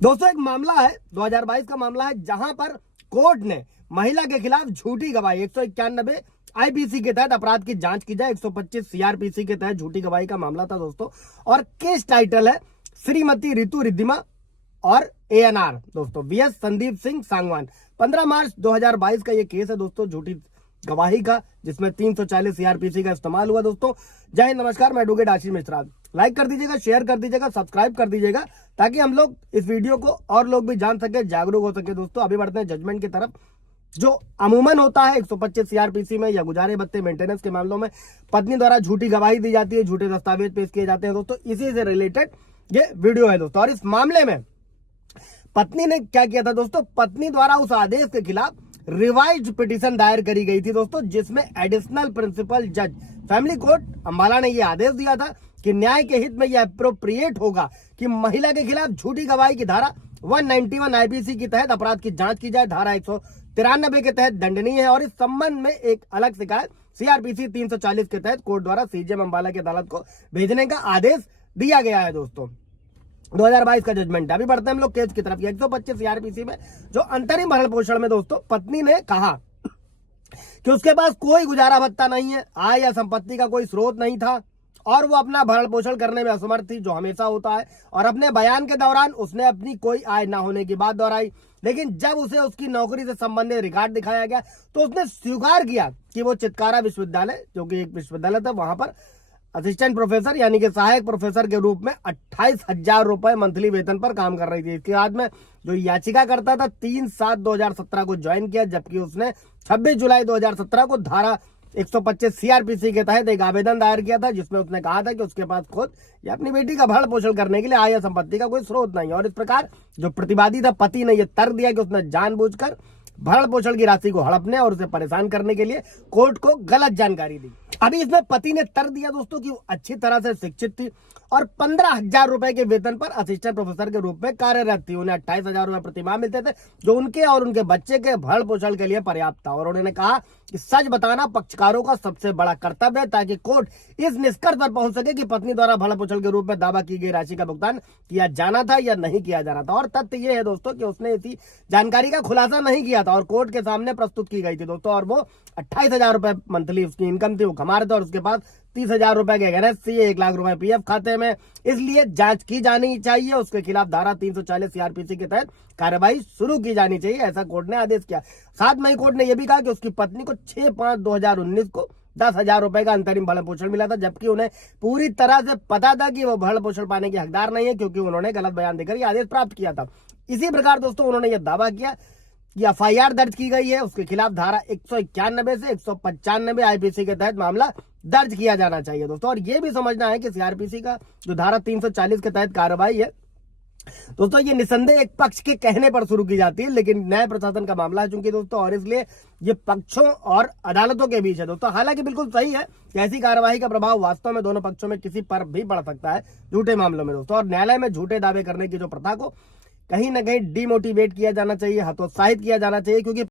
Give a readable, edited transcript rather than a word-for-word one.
दोस्तों एक मामला है 2022 का मामला है जहां पर कोर्ट ने महिला के खिलाफ झूठी गवाही 191 आईपीसी के तहत अपराध की जांच की जाए, 125 सीआरपीसी के तहत झूठी गवाही का मामला था दोस्तों। और केस टाइटल है श्रीमती रितु रिद्धिमा और एएनआर दोस्तों वीएस संदीप सिंह सांगवान। 15 मार्च 2022 का ये केस है दोस्तों झूठी गवाही का, जिसमें 340 सीआरपीसी का इस्तेमाल हुआ दोस्तों। जय हिंद, नमस्कार, मैं एडवोकेट आशीष मिश्रा। लाइक कर दीजिएगा, शेयर कर दीजिएगा, सब्सक्राइब कर दीजिएगा ताकि हम लोग इस वीडियो को और लोग भी जान सके, जागरूक हो सके दोस्तों। अभी बढ़ते हैं जजमेंट की तरफ। जो अमूमन होता है 125 सीआरपीसी में या गुजारे भत्ते मेंटेनेंस के मामलों में पत्नी द्वारा झूठी गवाही दी जाती है, झूठे दस्तावेज पेश किए जाते हैं दोस्तों। इसी से रिलेटेड ये वीडियो है दोस्तों। और इस मामले में पत्नी ने क्या किया था दोस्तों, पत्नी द्वारा उस आदेश के खिलाफ रिवाइज्ड पिटीशन दायर करी गई थी दोस्तों, जिसमें एडिशनल प्रिंसिपल जज फैमिली कोर्ट अंबाला ने यह आदेश दिया था कि न्याय के हित में यह अप्रोप्रिएट होगा कि महिला के खिलाफ झूठी गवाही की धारा 191 आईपीसी के तहत अपराध की जांच की जाए। धारा 193 के तहत दंडनीय है और इस संबंध में एक अलग शिकायत सीआरपीसी 340 के तहत कोर्ट द्वारा सीजेएम अंबाला की अदालत को भेजने का आदेश दिया गया है दोस्तों। 2022 का जजमेंट है। अभी बढ़ते हैं हम लोग केस की तरफ। 125 सीआरपीसी में जो अंतरिम भरण पोषण में दोस्तों पत्नी ने कहा कि उसके पास कोई गुजारा भत्ता नहीं है, आय या संपत्ति का कोई स्रोत नहीं था और वो अपना भरण पोषण करने में असमर्थ थी, जो हमेशा होता है। और अपने बयान के दौरान उसने अपनी कोई आय ना होने की बात दोहराई, लेकिन जब उसे उसकी नौकरी से संबंधित रिकॉर्ड दिखाया गया तो उसने स्वीकार किया कि वो चितकारा विश्वविद्यालय, जो कि एक विश्वविद्यालय था, वहां पर असिस्टेंट प्रोफेसर यानी कि सहायक प्रोफेसर के रूप में 28,000 रुपए मंथली वेतन पर काम कर रही थी। इसके बाद में जो याचिका करता था 3/7/2017 को ज्वाइन किया, जबकि उसने 26 जुलाई 2017 को धारा 125 सीआरपीसी के तहत एक आवेदन दायर किया था, जिसमें उसने कहा था कि उसके पास खुद या अपनी बेटी का भरण पोषण करने के लिए आय या संपत्ति का कोई स्रोत नहीं है। और इस प्रकार जो प्रतिवादी था पति ने यह तर्क दिया कि उसने जानबूझकर भरण पोषण की राशि को हड़पने और उसे परेशान करने के लिए कोर्ट को गलत जानकारी दी। अभी इसमें पति ने तर्क दिया दोस्तों कि वो अच्छी तरह से शिक्षित थी और 15,000 रुपए के वेतन पर असिस्टेंट प्रोफेसर के रूप में कार्यरत थी। उन्हें 28,000 रुपए प्रतिमाह मिलते थे, जो उनके और उनके बच्चे के भरण पोषण के लिए पर्याप्त था। और उन्होंने कहा कि सच बताना पक्षकारों का सबसे बड़ा कर्तव्य है, ताकि कोर्ट इस निष्कर्ष पर पहुंच सके कि पत्नी द्वारा भरण पोषण के रूप में दावा की गई राशि का भुगतान किया जाना था या नहीं किया जाना था। और तथ्य यह है दोस्तों कि उसने इसी जानकारी का खुलासा नहीं किया था और कोर्ट के सामने प्रस्तुत की गई थी दोस्तों। और वो 28,000 रुपए मंथली उसकी इनकम थी, वो कमा रहे थे और उसके पास 30,000 रुपए के एनएससी, 1 लाख रुपए पीएफ खाते में। इसलिए जांच की जानी चाहिए, उसके खिलाफ धारा 340 सीआरपीसी के तहत कार्रवाई शुरू की जानी चाहिए, ऐसा कोर्ट ने आदेश किया। साथ में कोर्ट ने यह भी कहा कि उसकी पत्नी को 6/5/2019 को 10,000 रुपए का अंतरिम भरण पोषण मिला था, जबकि उन्हें पूरी तरह से पता था कि वो भरण पोषण पाने के हकदार नहीं है, क्योंकि उन्होंने गलत बयान देकर यह आदेश प्राप्त किया था। इसी प्रकार दोस्तों उन्होंने यह दावा किया कि एफआईआर दर्ज की गई है, उसके खिलाफ धारा 191 से 195 आईपीसी के तहत मामला दर्ज किया जाना चाहिए दोस्तों। और ये भी समझना है कि सीआरपीसी का जो धारा 340 के तहत कार्रवाई है दोस्तों, ये निसंदेह एक पक्ष के कहने पर शुरू की जाती है, लेकिन न्याय प्रशासन का मामला है चूंकि दोस्तों, और इसलिए ये पक्षों और अदालतों के बीच है दोस्तों। हालांकि बिल्कुल सही है कि ऐसी कार्रवाई का प्रभाव वास्तव में दोनों पक्षों में किसी पर भी पड़ सकता है झूठे मामलों में दोस्तों। और न्यायालय में झूठे दावे करने की जो प्रथा को कहीं ना कहीं डिमोटिवेट किया जाना चाहिए, हतोत्साहित किया जाना चाहिए, क्योंकि